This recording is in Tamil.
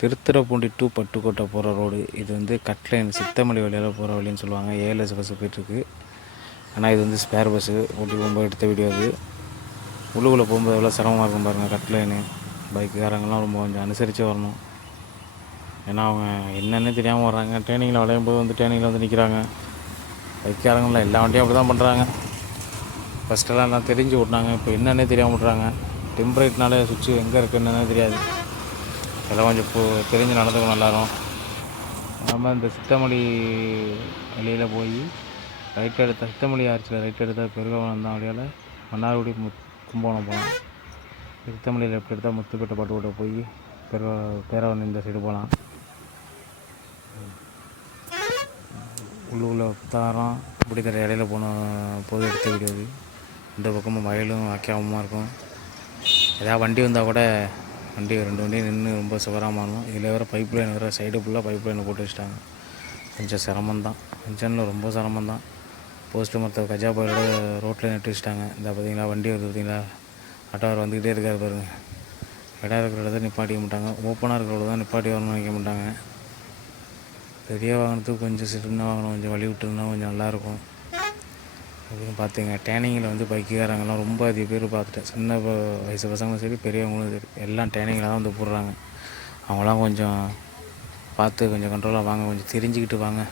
திருத்துறைப்பூண்டி டு பட்டுக்கோட்டை போகிற ரோடு. இது வந்து கட்லைன் சித்தமல்லி வழியால் போகிற வழின்னு சொல்லுவாங்க. ஏஎல்எஸ் பஸ்ஸு போயிட்டுருக்கு. ஆனால் இது வந்து ஸ்பேர் பஸ்ஸு ஓட்டி போகும்போது எடுத்த வீடியோ அது. உள்ளுக்குள்ளே போகும்போது எவ்வளோ சிரமமாக இருக்கும் பாருங்கள் கட்லைனு. பைக்குக்காரங்கெல்லாம் ரொம்ப கொஞ்சம் அனுசரித்து வரணும். ஏன்னா அவங்க என்னென்னு தெரியாமல் வர்றாங்க. ட்ரைனிங்கில் விளையும் போது வந்து ட்ரைனிங்கில் வந்து நிற்கிறாங்க பைக்காரங்களாம் எல்லா வண்டியும் அப்படி தான் பண்ணுறாங்க ஃபஸ்ட்டெல்லாம் எல்லாம் தெரிஞ்சு விட்னாங்க இப்போ என்னன்னே தெரியாமல் விட்றாங்க டெம்பரேட்னாலே சுவிட்சு எங்கே இருக்குன்னு தெரியாது. எல்லாம் கொஞ்சம் பு தெரிஞ்சு நடந்துக்கணும் எல்லாரும். நம்ம இந்த சித்தமல்லி வழியில் போய் ரைட் எடுத்த சித்தமல்லி ஆர்ச்சில் ரைட் எடுத்தால் பெருகவனம் தான் வழியால் மன்னார்குடி முத் கும்பகோணம் போகலாம் சித்தமல்லி லெஃப்ட் எடுத்தால் முத்துப்பேட்டை பாட்டுக்கோட்டை போய் பெருவ பேரவன் இந்த சைடு போகலாம் உள்ளூரில் புத்தாரம் இப்படி தர இடையில போன போது எடுத்து விடுவது இந்த பக்கமும் வயலும் வாக்கியாமமாக இருக்கும். ஏதாவது வண்டி வந்தால் கூட வண்டி ரெண்டு வண்டி நின்று ரொம்ப சிவராமல் இதில் வேறு பைப் லைன் வேறு சைடு ஃபுல்லாக பைப் லைனை போட்டு வச்சிட்டாங்க. கொஞ்சம் சிரமந்தான் ஃபங்க்ஷனில் ரொம்ப சிரமந்தான் போஸ்ட்டு மற்ற கஜா பயிரோட ரோட்டில் நட்டு வச்சிட்டாங்க. இந்த பார்த்தீங்களா வண்டி வருது பார்த்தீங்களா ஆட்டோவர் வந்துக்கிட்டே இருக்காரு பாருங்கள் இடம் இருக்கிற இடத்த நிப்பாட்டிக்க மாட்டாங்க. ஓப்பனாக இருக்கிற தான் நிப்பாட்டி வரணும்னு நினைக்க மாட்டாங்க. பெரிய வாகனத்துக்கு கொஞ்சம் சின்ன வாகனம் கொஞ்சம் வழி விட்டுருந்தா கொஞ்சம் நல்லாயிருக்கும் அப்படின்னு பார்த்துங்க டேனிங்கில் வந்து பைக்குக்காரங்கெல்லாம் ரொம்ப அதிக பேர் பார்த்துட்டேன் சின்ன வயசு பசங்களும் சரி பெரியவங்களும் சரி எல்லாம் டேனிங்கில் தான் வந்து போடுறாங்க. அவங்களாம் கொஞ்சம் பார்த்து கொஞ்சம் கண்ட்ரோலாக வாங்க கொஞ்சம் தெரிஞ்சுக்கிட்டு வாங்க.